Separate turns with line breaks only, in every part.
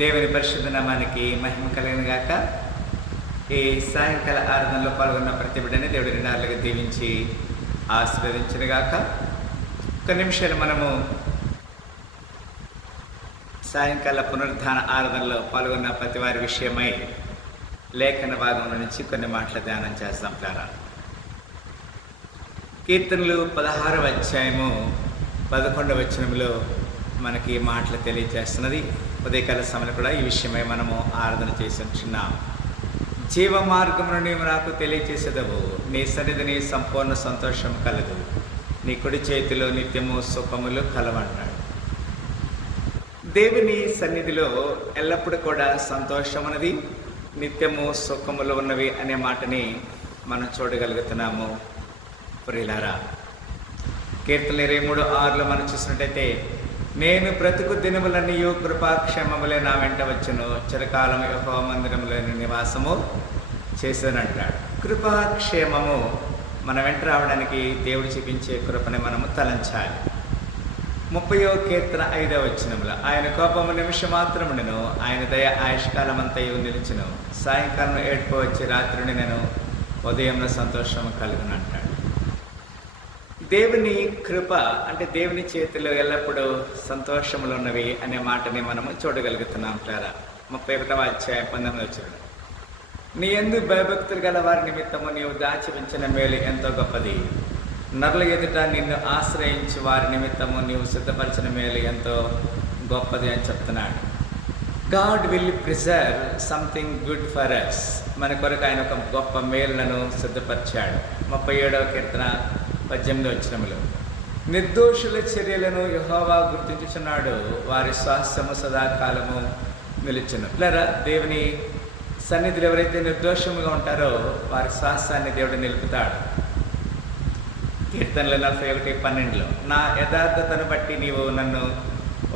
దేవుని పరిశుద్ధ నామానికి మహిమ కలిగిన గాక. ఈ సాయంకాల ఆరాధనలో పాల్గొన్న ప్రతి బిడ్డని దేవుడి నిండాలుగా దీవించి ఆశీర్వదించిన గాక. ఒక నిమిషాలు మనము సాయంకాల పునరుద్ధాన ఆరాధనలో పాల్గొన్న ప్రతి వారి విషయమై లేఖన భాగం నుంచి కొన్ని మాటల ధ్యానం చేస్తాం ప్లారా. కీర్తనలు పదహారవ అధ్యాయము పదకొండవ వచనంలో మనకి ఈ మాటలు తెలియజేస్తున్నది. ఉదయకాల సమయంలో కూడా ఈ విషయమై మనము ఆరాధన చేసి ఉంటున్నాం జీవ మార్గమును నీవు నాకు తెలియచేసేదవు. నీ సన్నిధిని సంపూర్ణ సంతోషం కలదు. నీ కుడి చేతిలో నిత్యము సుఖములు కలవంటాడు. దేవుని సన్నిధిలో ఎల్లప్పుడూ కూడా సంతోషం అన్నది నిత్యము సుఖములు ఉన్నవి అనే మాటని మనం చూడగలుగుతున్నాము. ప్రియులారా కీర్తన ఇరవై మూడు ఆరులో మనం చూసినట్టయితే నేను బ్రతుకు దినములన్నీ కృపాక్షేమములే నా వెంట వచ్చును. చిరకాలం యహో మందిరంలో నివాసము చేశానంటాడు. కృపాక్షేమము మన వెంట రావడానికి దేవుడు చూపించే కృపని మనము తలంచాలి. ముప్పయో కీర్తన ఐదవ వచ్చినముల ఆయన కోపము నిమిషం మాత్రమును ఆయన దయ ఆయుష్కాలం అంతయు సాయంకాలం ఏడుపు వచ్చి రాత్రిని నేను ఉదయంలో సంతోషం కలుగునంటాడు దేవుని కృప అంటే దేవుని చేతిలో ఎల్లప్పుడూ సంతోషములు ఉన్నవి అనే మాటని మనము చూడగలుగుతున్నాం ప్లారా ముప్పై ఒకటవ అధ్యాయం పంతొమ్మిది వచ్చిన నీ ఎందు భయభక్తులు గల వారి నిమిత్తము నీవు దాచి ఉంచిన మేలు ఎంతో గొప్పది. నరుల ఎదుట నిన్ను ఆశ్రయించి వారి నిమిత్తము నీవు సిద్ధపరిచిన మేలు ఎంతో గొప్పది అని చెప్తున్నాడు. God will preserve something good for us మన కొరకు ఆయన ఒక గొప్ప మేలులను సిద్ధపరిచాడు. ముప్పై ఏడవ కీర్తన పద్దెనిమిదో వచ్చినములు. నిర్దోషుల చర్యలను యహోవా గుర్తించుచున్నాడు. వారి స్వాస్థ్యము సదాకాలము నిలుచును. లేరా దేవుని సన్నిధిలో ఎవరైతే నిర్దోషముగా ఉంటారో వారి శ్వాసాన్ని దేవుడు నిలుపుతాడు. కీర్తనలు నలభై ఒకటి పన్నెండులో నా యథార్థతను బట్టి నీవు నన్ను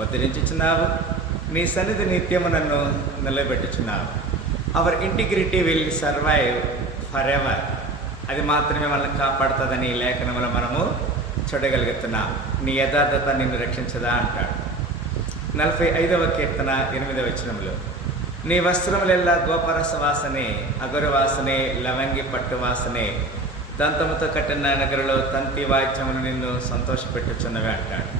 ఉద్ధరించుచున్నావు. నీ సన్నిధి నిత్యము నన్ను నిలబెట్టుచున్నావు. Our integrity will survive for ever అది మాత్రమే మనల్ని కాపాడుతుందని లేఖనంలో మనము చూడగలుగుతున్నాం. నీ యథార్థత నిన్ను రక్షించదా అంటాడు. నలభై ఐదవ కీర్తన ఎనిమిదవ వచనంలో నీ వస్త్రములెల్లా గోపరస వాసనే అగరు వాసనే లవంగి పట్టు వాసనే దంతముతో కట్టిన నగరులో తంతి వాద్యములు నిన్ను సంతోషపెట్టుచున్నవి అంటాడు.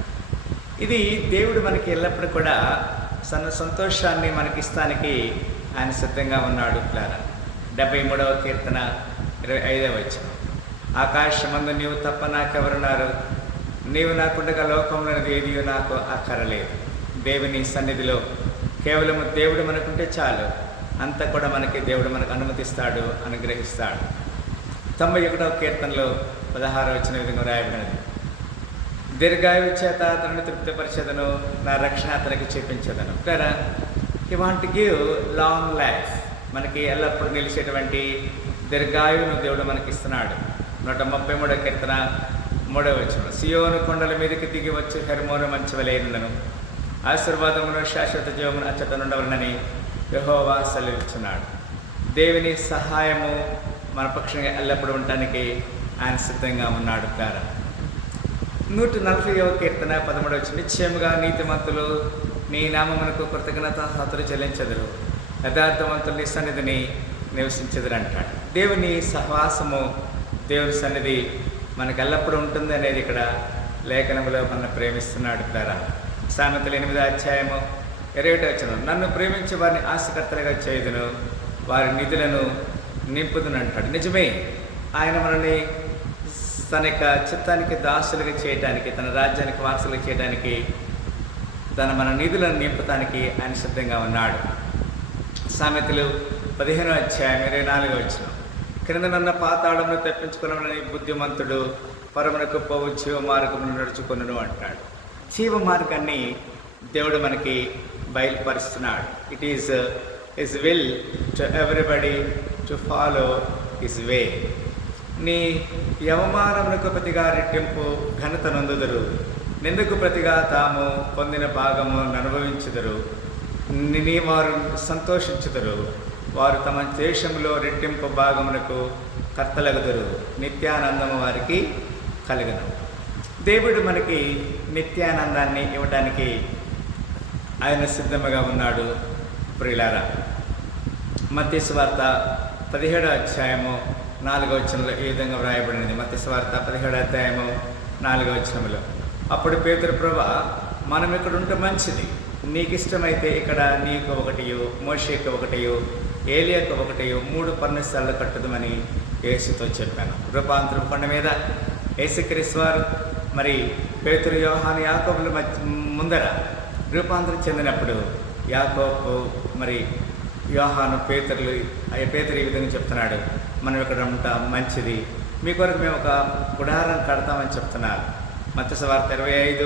ఇది దేవుడు మనకి ఎల్లప్పుడూ కూడా సన్న సంతోషాన్ని మనకిస్తానికి ఆయన సిద్ధంగా ఉన్నాడు. ప్లారా డెబ్బై మూడవ కీర్తన ఇరవై ఐదవ వచ్చిన ఆకాశమందు నీవు తప్ప నాకెవరున్నారు? నీవు నాకుండగా లోకంలో ఏది నాకు అక్కరలేదు. దేవుని సన్నిధిలో కేవలము దేవుడు మనకుంటే చాలు. అంతా కూడా మనకి దేవుడు మనకు అనుమతిస్తాడు అనుగ్రహిస్తాడు. తొంభై ఒకటవ కీర్తనలో పదహారు వచ్చిన విధంగా రాయబడినది దీర్ఘాయు చేత అతను తృప్తిపరిచేదను నా రక్షణ అతనికి చేపించదను. కదా ఈ వాంట్ గివ్ లాంగ్ లైఫ్ మనకి ఎల్లప్పుడూ నిలిచేటువంటి దీర్ఘాయువును దేవుడు మనకి ఇస్తున్నాడు నూట ముప్పై మూడో కీర్తన మూడవ వచ్చిన సియోను కొండల మీదకి దిగి వచ్చి హెర్మోను మంచివలైనను ఆశీర్వాదమును శాశ్వత జీవమును అచ్చట నుండవలనని యహోవా సెలవిస్తున్నాడు దేవుని సహాయము మన పక్షంగా ఎల్లప్పుడూ ఉండటానికి ఆయన సిద్ధంగా ఉన్నాడు కారా నూట నలభై కీర్తన పదమూడు వచ్చిన నిశ్చయముగా నీతిమంతులు నీ నామమునకు కృతజ్ఞత హతులు చెల్లించదురు. యథార్థవంతులు సన్నిధిని నివసించదురు అంటాడు దేవుని సహవాసము దేవుని సన్నిధి మనకు ఎల్లప్పుడూ ఉంటుంది అనేది ఇక్కడ లేఖనములో మన ప్రేమిస్తున్నాడు ద్వారా సామెతలు ఎనిమిది అధ్యాయము ఇరవై వచ్చిన నన్ను ప్రేమించి వారిని ఆశకర్తలుగా చేయదును వారి నిధులను నింపుదును అంటాడు నిజమే ఆయన మనల్ని తన యొక్క చిత్తానికి దాసులుగా చేయడానికి తన రాజ్యానికి వారసులుగా చేయడానికి తన మన నిధులను నింపడానికి ఆయన సిద్ధంగా ఉన్నాడు. సామెతలు పదిహేను అధ్యాయం ఇరవై నాలుగు వచ్చిన క్రిందనన్న పాతాళంలో తెప్పించుకున్నామని బుద్ధిమంతుడు పరమునకు పోవు జీవ మార్గమును నడుచుకొనును అంటాడు. జీవ మార్గాన్ని దేవుడు మనకి బయలుపరుస్తున్నాడు. It is his will to everybody to follow his way నీ యవమానమునకు ప్రతిగా రెట్టింపు ఘనత నందుదరు. నిందుకు ప్రతిగా తాము పొందిన భాగము అనుభవించుదరు నీ వారు సంతోషించుదరు. వారు తమ దేశంలో రెట్టింపు భాగమునకు కర్తలగుదురు. నిత్యానందము వారికి కలుగును. దేవుడు మనకి నిత్యానందాన్ని ఇవ్వడానికి ఆయన సిద్ధముగా ఉన్నాడు. ప్రియులారా మత్తి పదిహేడో అధ్యాయము నాలుగో వచనంలో ఈ విధంగా వ్రాయబడినది? మత్తి పదిహేడో అధ్యాయము నాలుగో వచనంలో. అప్పుడు పేదరు ప్రభ మనం ఇక్కడ ఉంటే మంచిది. నీకు ఇష్టమైతే ఇక్కడ నీకు ఒకటియు మోషేకు ఒకటియు ఏలియాకు ఒకటియు మూడు పర్ణశాలలు కట్టుదమని యేసుతో చెప్పాను. రూపాంతరం కొండ మీద యేసుక్రీశ్వర్ మరి పేతురు యోహాను యాకోబుల మధ్య ముందర రూపాంతరం చెందినప్పుడు యాకోబు మరి యోహాను పేతురులు ఆ పేతురు ఈ విధంగా చెప్తున్నాడు. మనం ఇక్కడ ఉంటాం మంచిది. మీ కొరకు మేము ఒక గుడారం కడతామని చెప్తున్నారు. మత్స్య వార్త ఇరవై ఐదు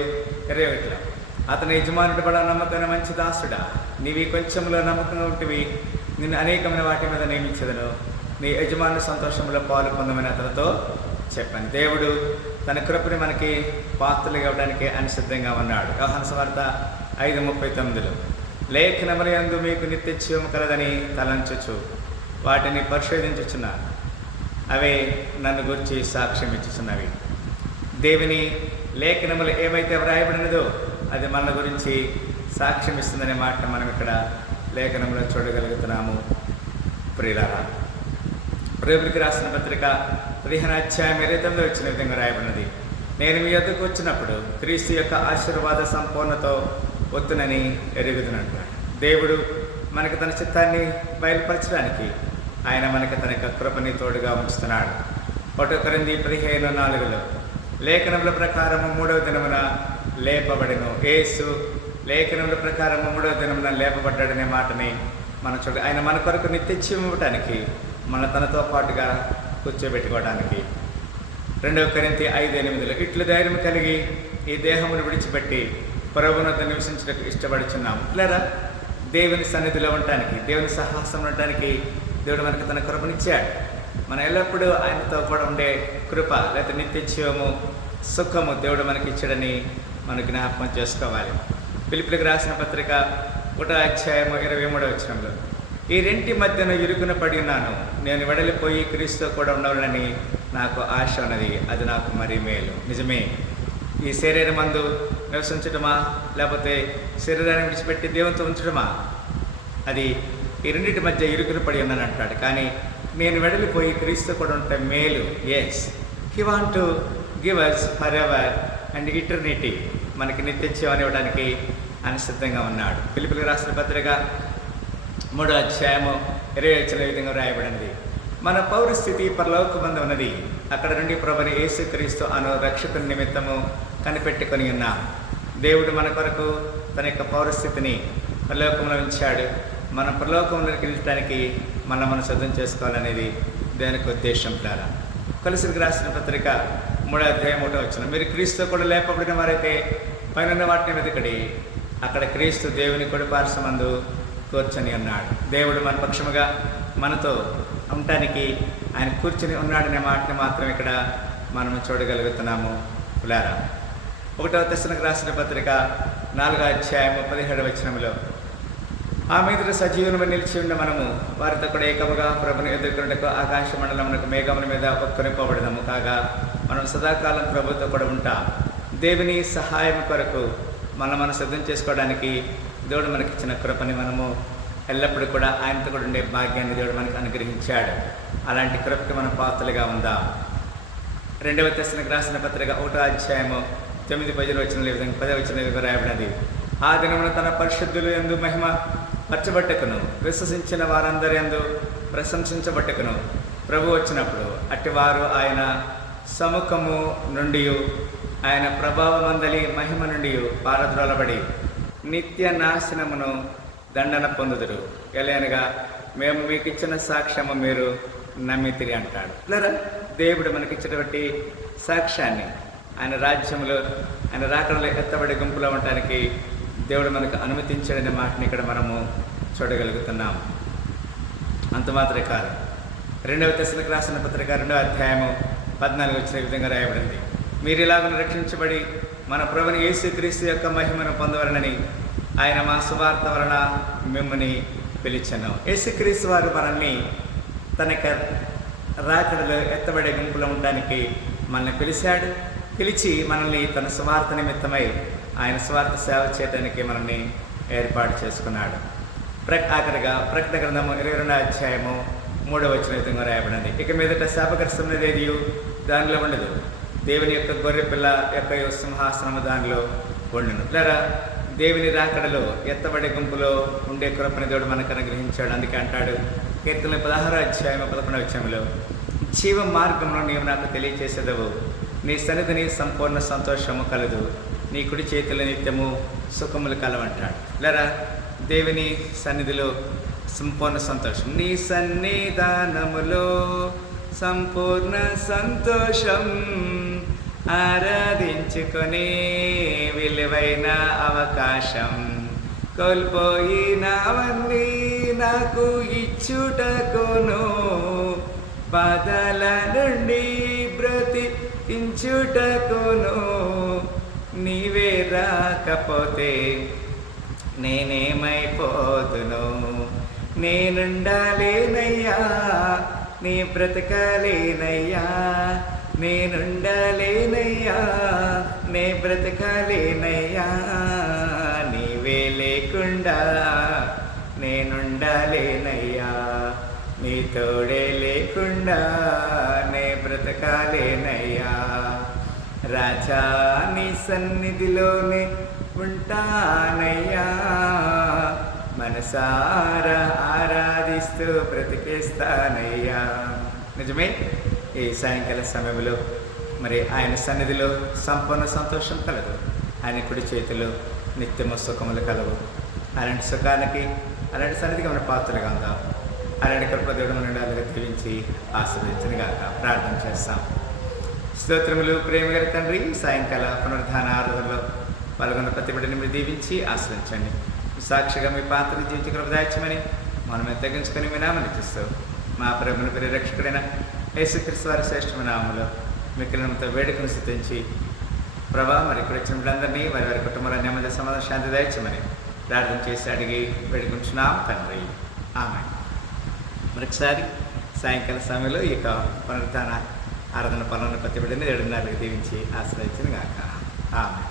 ఇరవై ఒకటిలో. అతని యజమానుడు బడ నమ్మకమైన మంచి దాసుడా. నీవి కొంచెంలో నమ్మకంగా ఉంటివి. నిన్ను అనేకమైన వాటి మీద నియమించదను. నీ యజమానుడు సంతోషంలో పాలు పొందమని అతనితో చెప్పాను. దేవుడు తన కృపని మనకి పాత్రలు ఇవ్వడానికి అనిసిద్ధంగా ఉన్నాడు. యోహాను వార్త ఐదు ముప్పై తొమ్మిదిలో లేఖనముల యందు మీకు నిత్య కలదని తలంచచ్చు వాటిని పరిశోధించుచున్నాను అవే నన్ను గురించి సాక్ష్యం ఇచ్చుచున్నవి దేవుని లేఖనములు ఏమైతే వ్రాయబడినదో అది మన గురించి సాక్ష్యం ఇస్తుందనే మాట మనం ఇక్కడ లేఖనంలో చూడగలుగుతున్నాము. ప్రియులారా ప్రేమికి రాసిన పత్రిక పదిహేను అధ్యాయం ఇరవై తొమ్మిది వచ్చిన విధంగా రాయబడినది. నేను మీ వద్దకు వచ్చినప్పుడు క్రీస్తు యొక్క ఆశీర్వాద సంపూర్ణతో వత్తునని ఎరుగుతున్నట్టు దేవుడు మనకి తన చిత్తాన్ని బయలుపరచడానికి ఆయన మనకి తన యొక్క కృపని తోడుగా ఉంచుతున్నాడు. ఒకటో కొరింది పదిహేను నాలుగులో లేఖనముల ప్రకారము మూడవ దినమున లేపబడిను. ఏసు లేఖనముల ప్రకారం మూడవ దినమున లేపబడ్డాడనే మాటని మనం చూడ ఆయన మన కొరకు నిత్యత్యం ఇవ్వటానికి మన తనతో పాటుగా కూర్చోబెట్టుకోవడానికి. రెండవ కరింతి ఐదు ఎనిమిదిలో ఇట్లు ధైర్యం కలిగి ఈ దేహమును విడిచిపెట్టి ప్రభునద్ద నివసించడానికి ఇష్టపడుచున్నాము. లేదా దేవుని సన్నిధిలో ఉండటానికి దేవుని సహాసం ఉండటానికి దేవుడు మనకి తన కృపనిచ్చాడు. మనం ఎల్లప్పుడూ ఆయనతో కూడా ఉండే కృప లేకపోతే నిత్య సుఖము దేవుడు మనకి ఇచ్చాడని మనం జ్ఞాపకం చేసుకోవాలి. పిలుపులకు రాసిన పత్రిక ఒకటో అధ్యాయము ఇరవై మూడో వచ్చినంలో ఈ రెంటి మధ్యన ఇరుకున పడి ఉన్నాను. నేను వెడలిపోయి క్రీస్తుతో కూడా ఉండవాలని నాకు ఆశ ఉన్నది. అది నాకు మరి మేలు. నిజమే. ఈ శరీరం మందు నివసించడమా లేకపోతే శరీరాన్ని విడిచిపెట్టి దేవునితో ఉంచడమా అది ఈ రెండింటి మధ్య ఇరుకున పడి ఉన్నాను అంటాడు. కానీ నేను వెడలిపోయి క్రీస్తు కూడా ఉంటే మేలు. As he want to give us for ever and eternity మనకి నిత్యత్యం ఇవ్వడానికి ఆయన సిద్ధంగా ఉన్నాడు. పిలుపులకు రాసిన పత్రిక మూడో అధ్యాయము ఇరవై వచ్చిన విధంగా రాయబడింది మన పౌరస్థితి పరలోకమందు ఉన్నది. అక్కడ నుండి ప్రభుని యేసుక్రీస్తు అను రక్షకుని నిమిత్తము కనిపెట్టుకొని ఉన్నాం దేవుడు మన కొరకు తన యొక్క పౌరస్థితిని పరలోకంలో ఉంచాడు. మన పరలోకంలోకి వెళ్ళటానికి మనం మనం సిద్ధం చేసుకోవాలనేది దేనికి ఉద్దేశం ద్వారా. కలిసి రాసిన పత్రిక మూడో అధ్యాయం ఒకటో వచ్చిన. మీరు క్రీస్తు కూడా లేపబడిన వారైతే పైన వాటిని వెతకడి. అక్కడ క్రీస్తు దేవుని కొడి పార్శ్వమందు కూర్చొని ఉన్నాడు. దేవుడు మన పక్షముగా మనతో ఉండటానికి ఆయన కూర్చొని ఉన్నాడనే మాటని మాత్రం ఇక్కడ మనము చూడగలుగుతున్నాము. పులారా ఒకటవ దశనకు రాసిన పత్రిక నాలుగో అధ్యాయము పదిహేడు వచనంలో ఆ మీద సజీవనము నిలిచి ఉన్న మనము వారితో కూడా ఏకముగా ప్రభుని ఎదుర్కొనటకు ఆకాశ మండలమునకు మేఘముల మీద ఒక్కనిపోబడదాము కాగా మనం సదాకాలం ప్రభుతో కూడా ఉంటాం. దేవుని సహాయం కొరకు మనం మనం సిద్ధం చేసుకోవడానికి దేవుడు మనకి ఇచ్చిన కృపని మనము ఎల్లప్పుడూ కూడా ఆయనతో కూడా ఉండే భాగ్యాన్ని దేవుడు మనకు అనుగ్రహించాడు. అలాంటి కృపకి మనం పాత్రలుగా ఉందాం. రెండవ దశనకు రాసిన పత్రిక ఒకటో అధ్యాయము తొమ్మిది పదిలో వచ్చిన విధంగా పదవి వచ్చిన రాయబడినది. ఆ దినమున తన పరిశుద్ధులు ఎందు మహిమ పరచబట్టకును. విశ్వసించిన వారందరి ఎందు ప్రశంసించబట్టకును. ప్రభు వచ్చినప్పుడు అట్టివారు ఆయన సముఖము నుండి ఆయన ప్రభావమందలి మహిమ నుండి పారద్రోలబడి నిత్య నాశనమును దండన పొందుదురు. ఎలానగా మేము మీకు ఇచ్చిన సాక్ష్యము మీరు నమ్మితిరి అంటాడు. లేదా దేవుడు మనకిచ్చినటువంటి సాక్ష్యాన్ని ఆయన రాజ్యంలో ఆయన రాకడలో ఎత్తబడి గుంపులో ఉండటానికి దేవుడు మనకు అనుమతించాడనే మాటని ఇక్కడ మనము చూడగలుగుతున్నాం. అంత మాత్రమే కాదు. రెండవ దశలకు రాసిన పత్రిక రెండవ అధ్యాయము పద్నాలుగు వచ్చిన విధంగా రాయబడింది. మీరు ఇలాగను రక్షించబడి మన ప్రభుని యేసుక్రీస్తు యొక్క మహిమను పొందవలనని ఆయన మా సువార్త వలన మిమ్మల్ని పిలిచాను. యేసుక్రీస్తు వారు మనల్ని తన రాకడలో ఎత్తబడే గుంపులో ఉండడానికి మనల్ని పిలిచాడు. పిలిచి మనల్ని తన స్వార్థ నిమిత్తమై ఆయన స్వార్థ సేవ చేయడానికి మనల్ని ఏర్పాటు చేసుకున్నాడు. ప్ర ఆఖరిగా ప్రకటన గ్రంథము ఇరవై రెండో అధ్యాయము మూడవ వచ్చిన విధంగా రాయబడింది. ఇక మీదట శాపకరిస్తున్నది దానిలో ఉండదు. దేవుని యొక్క గొర్రె పిల్ల యొక్క సింహాసనము దానిలో ఉండును. లేరా దేవుని రాకడలో ఎత్తబడే గుంపులో ఉండే కృపని దేవుడు మనకు అనుగ్రహించాడు. అందుకే అంటాడు కీర్తన పదహారు అధ్యాయం పదకొండవ అధ్యాయంలో జీవ మార్గంలో నీవు నాకు తెలియచేసేదవు. నీ సన్నిధిని సంపూర్ణ సంతోషము కలదు. నీ కుడి చేతుల నిత్యము సుఖములు కలవంటాడు. లేరా దేవుని సన్నిధిలో సంపూర్ణ సంతోషం. నీ సన్నిధానములో సంపూర్ణ సంతోషం ఆరాధించుకునే విలువైన అవకాశం. కోల్పోయినవన్నీ నాకు ఇచ్చుటకును. బాధల నుండి బ్రతికించుటకును. నీవే రాకపోతే నేనేమైపోతును. నేనుండాలేనయ్యా. నీ బ్రతకాలేనయ్యా నేనుండలేనయ్యా నే బ్రతకాలేనయ్యా నీవే లేకుండా నేనుండలేనయ్యా నీ తోడే లేకుండా నే బ్రతకాలేనయ్యా. రాజా నీ సన్నిధిలోనే ఉంటానయ్యా. మనసారా ఆరాధిస్తూ బ్రతికేస్తానయ్యా. నిజమే ఈ సాయంకాల సమయంలో మరి ఆయన సన్నిధిలో సంపూర్ణ సంతోషం కలదు. ఆయన కుడి చేతిలో నిత్యము సుఖములు కలవు. అలాంటి సుఖానికి అలాంటి సన్నిధికి మన పాత్రలుగా ఉందాం? అలాంటి కృపదేవుడు మన అలాగే దీవించి ఆశ్రయించిన గాక ప్రార్థన చేస్తాం. స్తోత్రములు ప్రేమగల తండ్రి సాయంకాల పునరుద్ధాన ఆరాధనలో పాల్గొన్న ప్రతి బిడ్డని మీరు దీవించి ఆశ్రయించండి. సాక్షిగా మీ పాత్ర జీవించి కృపదాయించమని మనమే తగ్గించుకొని మీ నామని ఇచ్చిస్తూ. మా ప్రభుని పరిరక్షకుడైన యేసుక్రీస్తు వారి శ్రేష్టమైన నామములో మిక్కిలినంత వేడుకను సిద్ధించి ప్రభా మరి ఇక్కడ వచ్చిన వాళ్ళందరినీ వారి వారి కుటుంబాల నెమ్మది సమాధానం శాంతి దాయించమని ప్రార్థన చేసి అడిగి వేడుకుంటున్నాం తండ్రి. ఆమె మరొకసారి సాయంకాల సమయంలో ఈ యొక్క పునరుద్ధాన ఆరాధన పనులను ప్రతి బిడ్డని ఏడున్నరకి దీవించి ఆశ్రయించిన గాక ఆమె